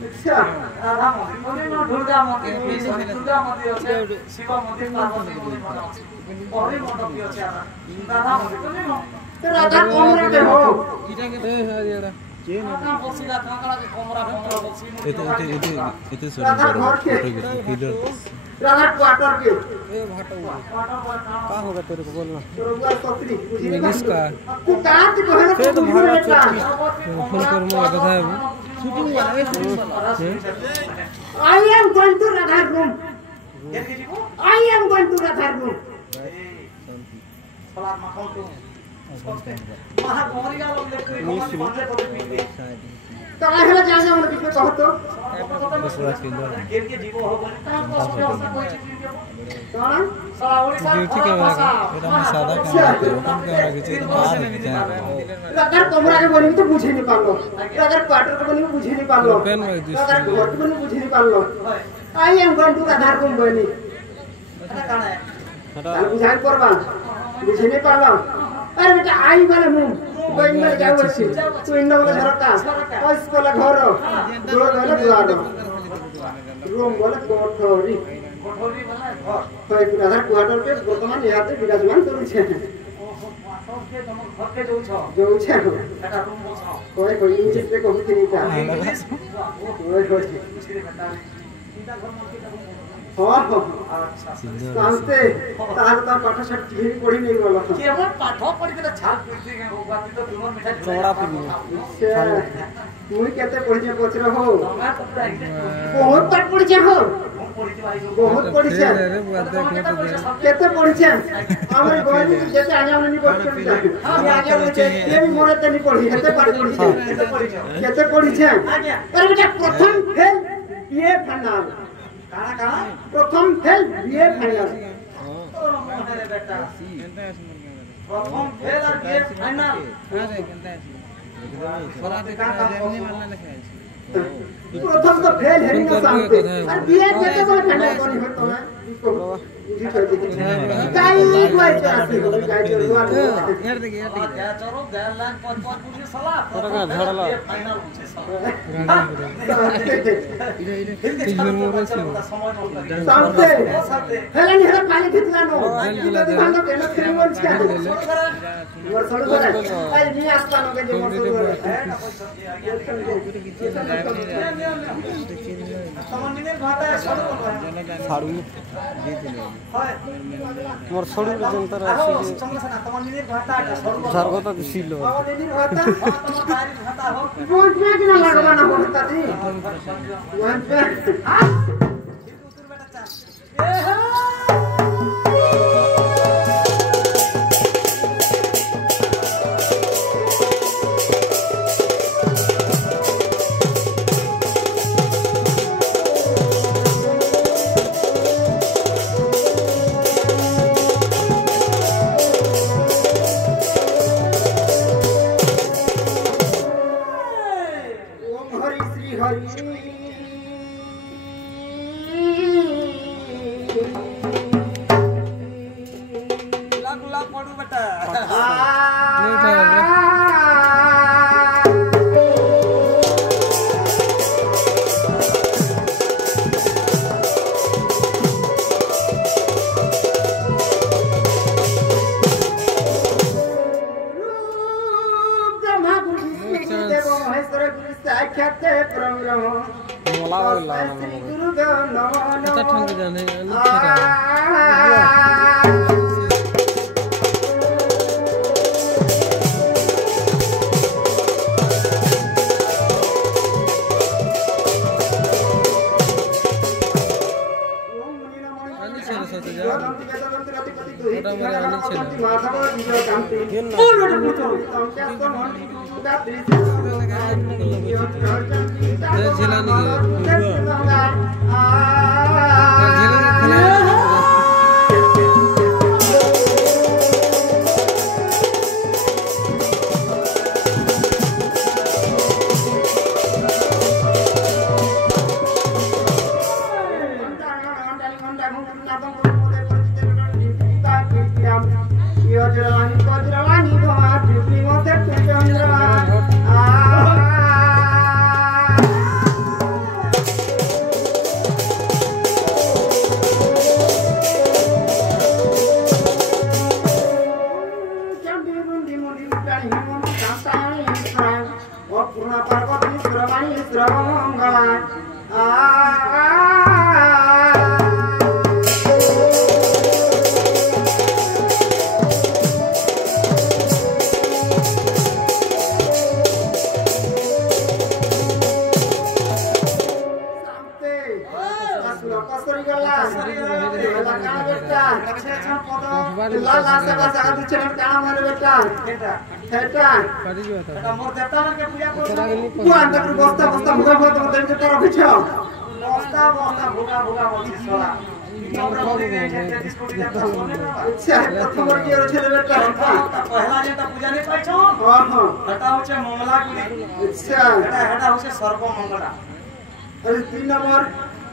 अच्छा राधा मंदिर दुर्गा मंदिर दुर्गा मंदिर আছে শিব মন্দির পার্বতী মন্দির আছে বড় মণ্ডপ আছে রাধা মন্দির তো রাধা কোমরা দে हो इटाके ए हां एडा के ना बसिला काकड़ा के कोमरा बसी एते सर फोटो किधर राधा क्वार्टर के ए भाटो का होगा तेरे को बोलना रोजगार पत्री इंग्लिश का तू कहां से कहना तो भाड़ा फोन कर मैं बता शूटिंग वाला I am going to Radha room I am going to Radha room salad मखन तो महा गोरिया लोग देख के बंदे को तो आहला जा जा बीच में कहो तो गेट के जीवो हो बोले का कोई चीज कौन साला ओडिसा ठीक है एटा मैं सादा काम करते हो कम कैमरा खींचे तो बाहर नहीं जाए अगर कमरा के बोली तो बुझे नहीं पालो अगर क्वार्टर के बोली बुझे नहीं पालो अगर घर के बोली बुझे नहीं पालो आई एम गोइंग टू आधार कोम बोली अरे काना है हटा बुझाई परबा बुझे नहीं पालो अरे बेटा आई वाला मुंह गोइंग में जाओ छी तू इन वाला झरका ओस वाला घर दो वाला द्वार रूम वाला कोठरी कोठरी वाला घर तो पूरा क्वार्टर पे वर्तमान यहाँ पे विराजमान करू छे सबके तुम घर के जो छे बेटा रूम बोछ कोई इंग्लिश पे कहू के नहीं का ओए होय पूछ रे बेटा तीनटा घर मन के हां अच्छा शांति तार ता पाठ सब ठीक पढ़ी नहीं वाला केवल पाठ पढ़ी के छाल पढ़ी के बाती तो तुम मिठा चौड़ा पढ़ी मुई केते पढ़ी जे पछ रहो बहुत पाठ पढ़ी जे हो बहुत पढ़ी छे केते पढ़ी छे हमर गोली जेते आगे हमने नहीं पढ़ी छे आगे ये भी मोरे ते नहीं पढ़ी केते पाठ पढ़ी छे केते पढ़ी छे अरे बेटा प्रथम फेल ये फाइनल काना काना प्रथम फेल बीए फाइनल तोर मोहन रे बेटा प्रथम फेल और बीए फाइनल अरे केनता फला दे का जेमनी वाला लिखा है प्रथम तो फेल है ना सामने और बीए केते बोले फाइनल कोनी होतो है इसको काई कोई चासी हो काई जरूर यार देखिए जा चरो 10 लाख 55 पूरी सलाह तो झड़ला फाइनल पूछे सब इधर मोरे से सामने हेला नि हेला पानी खिचला नो भांडो केला क्रीमन छे मोर सड़ गरा आई नि आसला नो के मोर सड़ गरा तमन्नी घाटा सड़ सारू मोर छोड़ी के जनतर अछि तमन्नी घाटा सरगत दिसिलो तमन्नी घाटा तारी घाटा हो बोल में कि ना लगवाना होता थी वन पे हां उतर बेटा चा ए हो Yo पूर्ण पार्वती सुरमणि सुरमंगला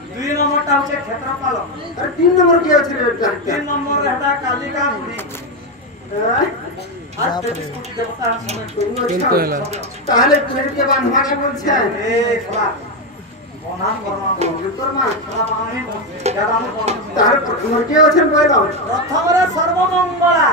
दुई नंबर टा होचे क्षेत्रपाल अरे 3 नंबर के अछि बेटा 3 नंबर रहता कालिका मुनि आज 33 कोटी देवता समय कोला ताहले पेट के बांध भागे बोल छे ए खला नाम करमा खला पानी ज्यादा हम ताहले नंबर के अछि बोलो प्रथम रे सर्वमंगला